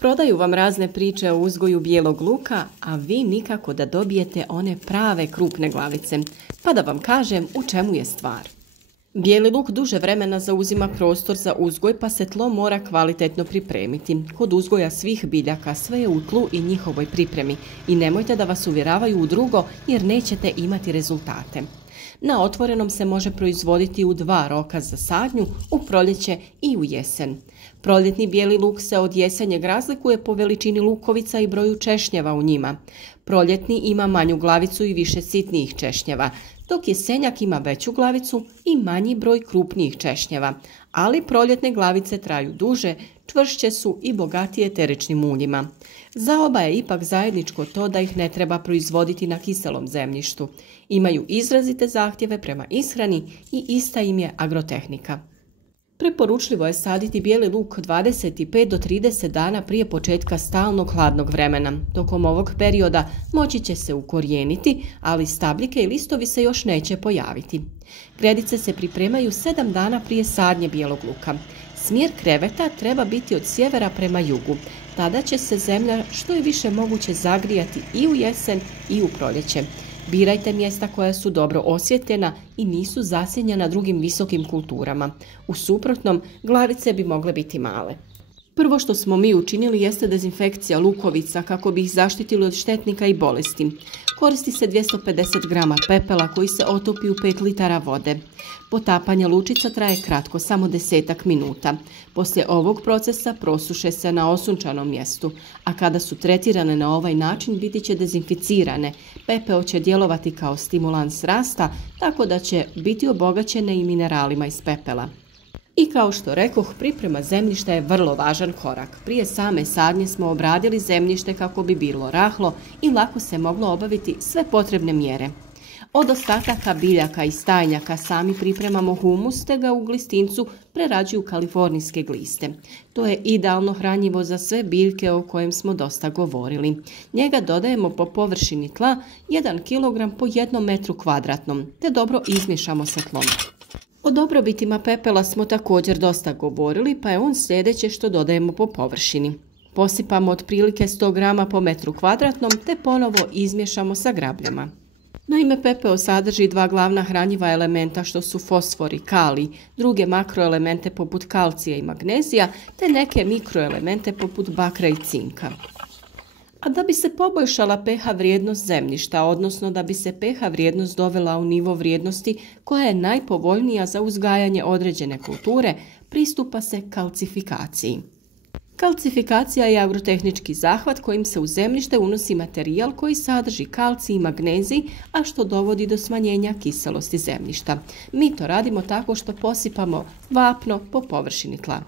Prodaju vam razne priče o uzgoju bijelog luka, a vi nikako da dobijete one prave krupne glavice. Pa da vam kažem u čemu je stvar. Bijeli luk duže vremena zauzima prostor za uzgoj, pa se tlo mora kvalitetno pripremiti. Kod uzgoja svih biljaka sve je u tlu i njihovoj pripremi i nemojte da vas uvjeravaju u drugo jer nećete imati rezultate. Na otvorenom se može proizvoditi u 2 roka za sadnju, u proljeće i u jesen. Proljetni bijeli luk se od jesenjeg razlikuje po veličini lukovica i broju češnjeva u njima. Proljetni ima manju glavicu i više sitnijih češnjeva, dok jesenjak ima veću glavicu i manji broj krupnijih češnjeva, ali proljetne glavice traju duže, čvršće su i bogatije eteričnim uljima. Za oba je ipak zajedničko to da ih ne treba proizvoditi na kiselom zemljištu. Imaju izrazite zahtjeve prema ishrani i ista im je agrotehnika. Preporučljivo je saditi bijeli luk 25 do 30 dana prije početka stalnog hladnog vremena. Tokom ovog perioda moći će se ukorijeniti, ali stabljike i listovi se još neće pojaviti. Gredice se pripremaju 7 dana prije sadnje bijelog luka. Smjer kreveta treba biti od sjevera prema jugu. Tada će se zemlja što je više moguće zagrijati i u jesen i u proljeće. Birajte mjesta koja su dobro osvjetljena i nisu zasjenjena drugim visokim kulturama. U suprotnom, glavice bi mogle biti male. Prvo što smo mi učinili jeste dezinfekcija lukovica kako bi ih zaštitili od štetnika i bolesti. Koristi se 250 grama pepela koji se otopi u 5 litara vode. Potapanje lučica traje kratko, samo 10 minuta. Poslije ovog procesa prosuše se na osunčanom mjestu, a kada su tretirane na ovaj način biti će dezinficirane. Pepeo će djelovati kao stimulans rasta, tako da će biti obogaćene i mineralima iz pepela. I kao što rekoh, priprema zemljišta je vrlo važan korak. Prije same sadnje smo obradili zemljište kako bi bilo rahlo i lako se moglo obaviti sve potrebne mjere. Od ostataka biljaka i stajnjaka sami pripremamo humus te ga u glistincu prerađuju kalifornijske gliste. To je idealno hranjivo za sve biljke o kojem smo dosta govorili. Njega dodajemo po površini tla 1 kg po 1 metru kvadratnom te dobro izmiješamo sa tlom. O dobrobitima pepela smo također dosta govorili, pa je on sljedeće što dodajemo po površini. Posipamo otprilike 100 grama po metru kvadratnom te ponovo izmiješamo sa grabljama. Naime, pepeo sadrži 2 glavna hranjiva elementa što su fosfor i kalij, druge makroelemente poput kalcija i magnezija te neke mikroelemente poput bakra i cinka. A da bi se poboljšala pH vrijednost zemljišta, odnosno da bi se pH vrijednost dovela u nivo vrijednosti koja je najpovoljnija za uzgajanje određene kulture, pristupa se kalcifikaciji. Kalcifikacija je agrotehnički zahvat kojim se u zemljište unosi materijal koji sadrži kalcij i magnezij, a što dovodi do smanjenja kiselosti zemljišta. Mi to radimo tako što posipamo vapno po površini tla.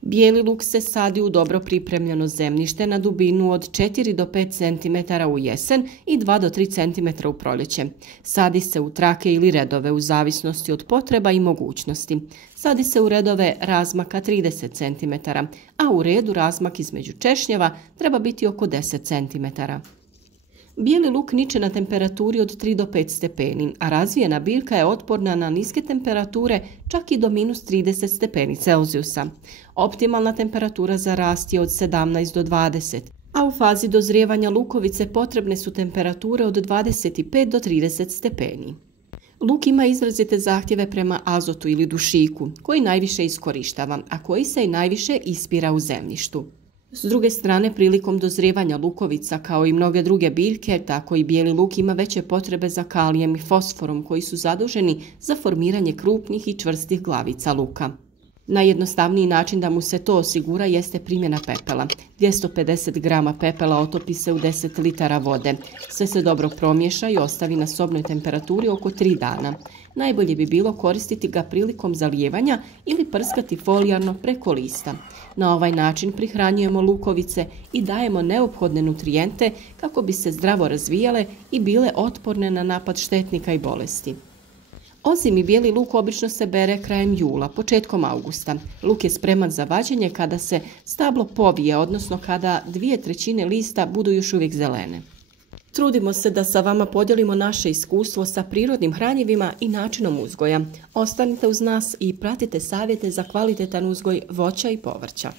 Bijeli luk se sadi u dobro pripremljeno zemljište na dubinu od 4 do 5 cm u jesen i 2 do 3 cm u proljeće. Sadi se u trake ili redove u zavisnosti od potreba i mogućnosti. Sadi se u redove razmaka 30 cm, a u redu razmak između češnjeva treba biti oko 10 cm. Bijeli luk niče na temperaturi od 3 do 5 stepeni, a razvijena biljka je otporna na niske temperature čak i do -30 stepeni Celzijusa. Optimalna temperatura za rast je od 17 do 20, a u fazi dozrijevanja lukovice potrebne su temperature od 25 do 30 stepeni. Luk ima izrazite zahtjeve prema azotu ili dušiku, koji najviše iskorištava, a koji se i najviše ispira u zemljištu. S druge strane, prilikom dozrijevanja lukovica, kao i mnoge druge biljke, tako i bijeli luk ima veće potrebe za kalijem i fosforom koji su zaduženi za formiranje krupnih i čvrstih glavica luka. Najjednostavniji način da mu se to osigura jeste primjena pepela. 250 grama pepela otopi se u 10 litara vode. Sve se dobro promiješa i ostavi na sobnoj temperaturi oko 3 dana. Najbolje bi bilo koristiti ga prilikom zalijevanja ili prskati folijarno preko lista. Na ovaj način prihranjujemo lukovice i dajemo neophodne nutrijente kako bi se zdravo razvijale i bile otporne na napad štetnika i bolesti. Ozimi bijeli luk obično se bere krajem jula, početkom augusta. Luk je spreman za vađenje kada se stablo povije, odnosno kada 2/3 lista budu još uvijek zelene. Trudimo se da sa vama podijelimo naše iskustvo sa prirodnim hranjivima i načinom uzgoja. Ostanite uz nas i pratite savjete za kvalitetan uzgoj voća i povrća.